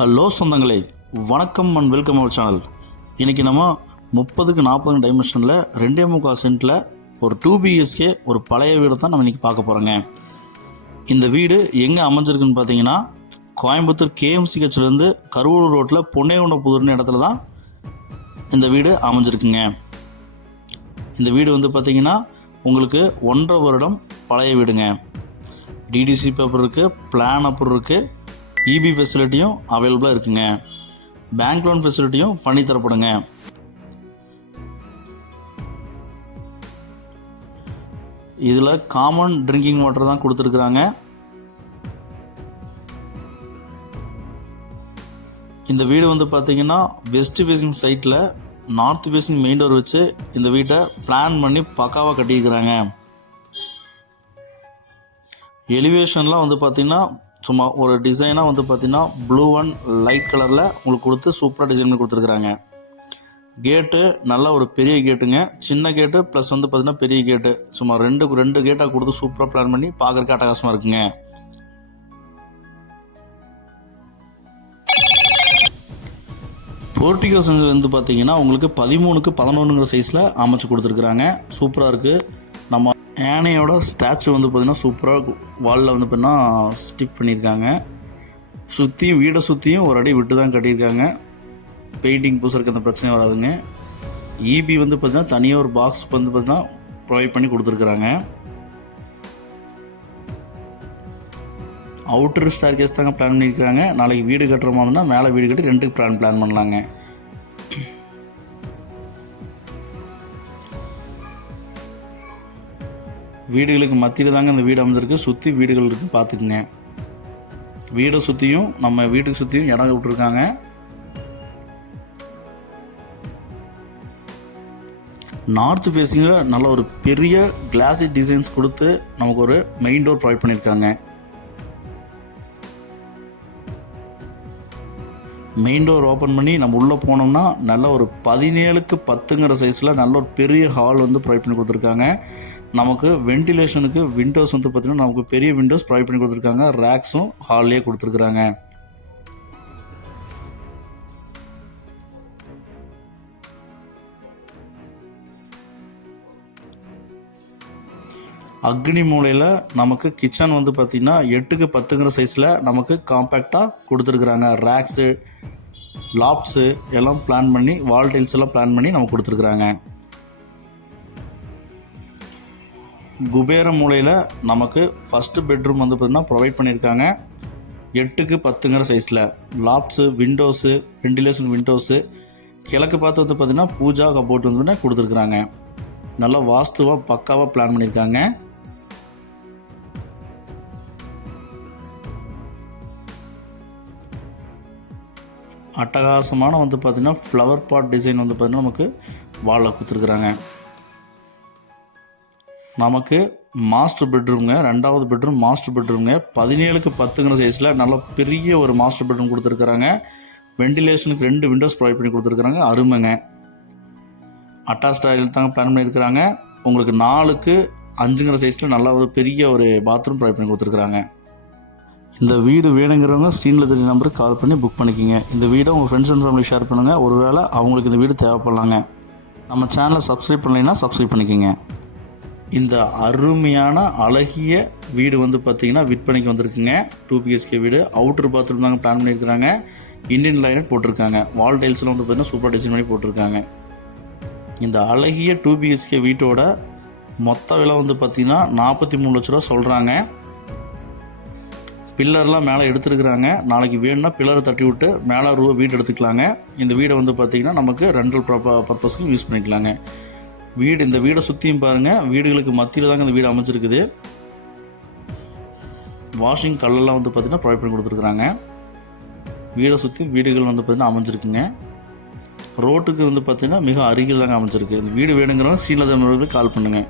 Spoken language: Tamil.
ஹலோ சொந்தங்களே, வணக்கம் அண்ட் வெல்கம் அவர் சேனல். இன்றைக்கி நம்ம 30x40 டைமென்ஷனில் 2.25 சென்ட்டில் ஒரு 2BHK ஒரு பழைய வீடு தான் நம்ம இன்றைக்கி பார்க்க போகிறோங்க. இந்த வீடு எங்கே அமைஞ்சிருக்குன்னு பார்த்தீங்கன்னா, கோயம்புத்தூர் KMCHலேருந்து கருவூர் ரோட்டில் பொன்னேகுண்டபுதூர்னு இடத்துல தான் இந்த வீடு அமைஞ்சிருக்குங்க. இந்த வீடு வந்து பார்த்திங்கன்னா உங்களுக்கு 1.5 வருடம் பழைய வீடுங்க. DDC பேப்பர் இருக்குது, பிளான் அப்ரூவல் இருக்குது, EB ஃபெசிலிட்டியும் அவைலபிளாக இருக்குங்க. பேங்க் லோன் ஃபெசிலிட்டியும் பண்ணி தரப்படுங்க. இதில் காமன் ட்ரிங்கிங் வாட்டர் தான் கொடுத்துருக்குறாங்க. இந்த வீடு வந்து பார்த்திங்கன்னா வெஸ்ட் ஃபேஸிங் சைட்டில் நார்த் ஃபேஸிங் மெயின் டோர் வச்சு இந்த வீட்டை பிளான் பண்ணி பக்காவாக கட்டியிருக்கிறாங்க. எலிவேஷன்லாம் வந்து பார்த்திங்கன்னா சும்மா ஒரு டிசைனாக வந்து பார்த்திங்கன்னா ப்ளூ அண்ட் லைட் கலரில் உங்களுக்கு கொடுத்து சூப்பராக டிசைன் பண்ணி கொடுத்துருக்குறாங்க. கேட்டு நல்ல ஒரு பெரிய கேட்டுங்க. சின்ன கேட்டு ப்ளஸ் வந்து பார்த்திங்கன்னா பெரிய கேட்டு, சும்மா ரெண்டு கேட்டாக கொடுத்து சூப்பராக பிளான் பண்ணி பார்க்குறக்கு அட்டகாசமாக இருக்குங்க. போர்ட்டிகோ செஞ்சு வந்து பார்த்திங்கன்னா உங்களுக்கு 13x11ங்கிற சைஸில் அமைச்சு கொடுத்துருக்குறாங்க. சூப்பராக இருக்குது. நம்ம யானையோட ஸ்டாச்சு வந்து பார்த்திங்கன்னா சூப்பராக வாலில் வந்து பார்த்திங்கன்னா ஸ்டிக் பண்ணியிருக்காங்க. சுற்றியும் வீடை சுற்றியும் ஒரு அடி விட்டு தான் கட்டியிருக்காங்க. பெயிண்டிங் பூசறதுக்கு அந்த பிரச்சனையும் வராதுங்க. EB வந்து பார்த்திங்கன்னா தனியாக ஒரு பாக்ஸ் வந்து பார்த்திங்கன்னா ப்ரொவைட் பண்ணி கொடுத்துருக்குறாங்க. அவுட்டர் ஸ்டேர்கேஸ் தாங்க பிளான் பண்ணியிருக்கிறாங்க. நாளைக்கு வீடு கட்டுற மாதிரினா மேலே வீடு கட்டி ரெண்டுக்கு பிளான் பண்ணலாங்க. வீடுகளுக்கு மத்தியில் தாங்க இந்த வீடு அமைஞ்சிருக்கு. சுற்றி வீடுகள் இருக்குது, பார்த்துக்குங்க. வீடை சுற்றியும் நம்ம வீட்டுக்கு சுற்றியும் இடம் விட்டுருக்காங்க. நார்த் ஃபேஸிங்கில் நல்ல ஒரு பெரிய கிளாஸி டிசைன்ஸ் கொடுத்து நமக்கு ஒரு மெயின் டோர் ப்ரொவைட் பண்ணியிருக்காங்க. மெயின் டோர் ஓப்பன் பண்ணி நம்ம உள்ளே போனோம்னா நல்ல ஒரு 17x10ங்கிற சைஸில் நல்ல ஒரு பெரிய ஹால் வந்து ப்ரொவைட் பண்ணி கொடுத்துருக்காங்க. நமக்கு வென்டிலேஷனுக்கு விண்டோஸ் வந்து பார்த்திங்கன்னா நமக்கு பெரிய விண்டோஸ் ப்ரொவைட் பண்ணி கொடுத்துருக்காங்க. ரேக்ஸும் ஹால்லேயே கொடுத்துருக்குறாங்க. அக்னி மூலையில் நமக்கு கிச்சன் வந்து பார்த்திங்கன்னா 8x10ங்கிற சைஸில் நமக்கு காம்பேக்டாக கொடுத்துருக்குறாங்க. ரேக்ஸு, லாப்ஸு எல்லாம் பிளான் பண்ணி, வால் டைல்ஸ் எல்லாம் பிளான் பண்ணி நமக்கு கொடுத்துருக்குறாங்க. குபேர மூலையில் நமக்கு ஃபஸ்ட்டு பெட்ரூம் வந்து பார்த்திங்கன்னா ப்ரொவைட் பண்ணியிருக்காங்க. 8x10ங்கிற சைஸில் லாப்ஸு, விண்டோஸு, வென்டிலேஷன் விண்டோஸு, கிழக்கு பார்த்து வந்து பார்த்திங்கன்னா பூஜா கபோர்ட் வந்து கொடுத்துருக்குறாங்க. நல்லா வாஸ்துவாக பக்காவாக பிளான் பண்ணியிருக்காங்க. அட்டகாசமான வந்து பார்த்திங்கன்னா ஃப்ளவர் பாட் டிசைன் வந்து பார்த்திங்கன்னா நமக்கு வாலில் கொடுத்துருக்குறாங்க. நமக்கு மாஸ்டர் பெட்ரூம்ங்க, 2வது பெட்ரூம் மாஸ்டர் பெட்ரூம்ங்க. 17x10ங்கிற சைஸில் நல்ல பெரிய ஒரு மாஸ்டர் பெட்ரூம் கொடுத்துருக்குறாங்க. வென்டிலேஷனுக்கு 2 விண்டோஸ் ப்ரொவைட் பண்ணி கொடுத்துருக்குறாங்க. அருமைங்க. அட்டாச் டாய்லெட் தாங்க பிளான் பண்ணியிருக்கிறாங்க. உங்களுக்கு 4x5ங்கிற சைஸில் நல்லா ஒரு பெரிய ஒரு பாத்ரூம் ப்ரொவைட் பண்ணி கொடுத்துருக்குறாங்க. இந்த வீடு வேணுங்கிறவங்க ஸ்க்ரீனில் தெரிய நம்பருக்கு கால் பண்ணி புக் பண்ணிக்கிங்க. இந்த வீடை உங்கள் ஃப்ரெண்ட்ஸ் அண்ட் ஃபேமிலி ஷேர் பண்ணுங்கள். ஒருவேளை அவங்களுக்கு இந்த வீடு தேவைப்படலாங்க. நம்ம சேனலை சப்ஸ்கிரைப் பண்ணலைன்னா சப்ஸ்கிரைப் பண்ணிக்கிங்க. இந்த அருமையான அழகிய வீடு வந்து பார்த்திங்கன்னா விற்பனைக்கு வந்திருக்குங்க. 2BHK வீடு. அவுட்டர் பாத்ரூம் தாங்க பிளான் பண்ணியிருக்கிறாங்க. இண்டியன் லைனட் போட்டிருக்காங்க. வால் டைல்ஸ்லாம் வந்து பார்த்திங்கன்னா சூப்பராக டிசைன் பண்ணி போட்டிருக்காங்க. இந்த அழகிய 2BHK வீட்டோட மொத்த விலை வந்து பார்த்திங்கன்னா 43 லட்ச ரூபா சொல்கிறாங்க. பில்லர்லாம் மேலே எடுத்துருக்குறாங்க. நாளைக்கு வேணும்னா பில்லரை தட்டி விட்டு மேலே வீடு எடுத்துக்கலாங்க. இந்த வீடை வந்து பார்த்திங்கன்னா நமக்கு ரெண்டல் பர்பஸ்க்கு யூஸ் பண்ணிக்கலாங்க. இந்த வீடை சுற்றியும் பாருங்கள். வீடுகளுக்கு மத்தியில் தாங்க இந்த வீடு அமைச்சிருக்குது. வாஷிங் கல்லெல்லாம் வந்து பார்த்திங்கன்னா ப்ரொவைட் பண்ணி கொடுத்துருக்குறாங்க. வீடை சுற்றி வீடுகள் வந்து பார்த்திங்கன்னா அமைஞ்சிருக்குங்க. ரோட்டுக்கு வந்து பார்த்திங்கன்னா மிக அருகில் தாங்க அமைச்சிருக்கு. இந்த வீடு வேணுங்கிறவங்க ஸ்ரீலதா கால் பண்ணுங்கள்.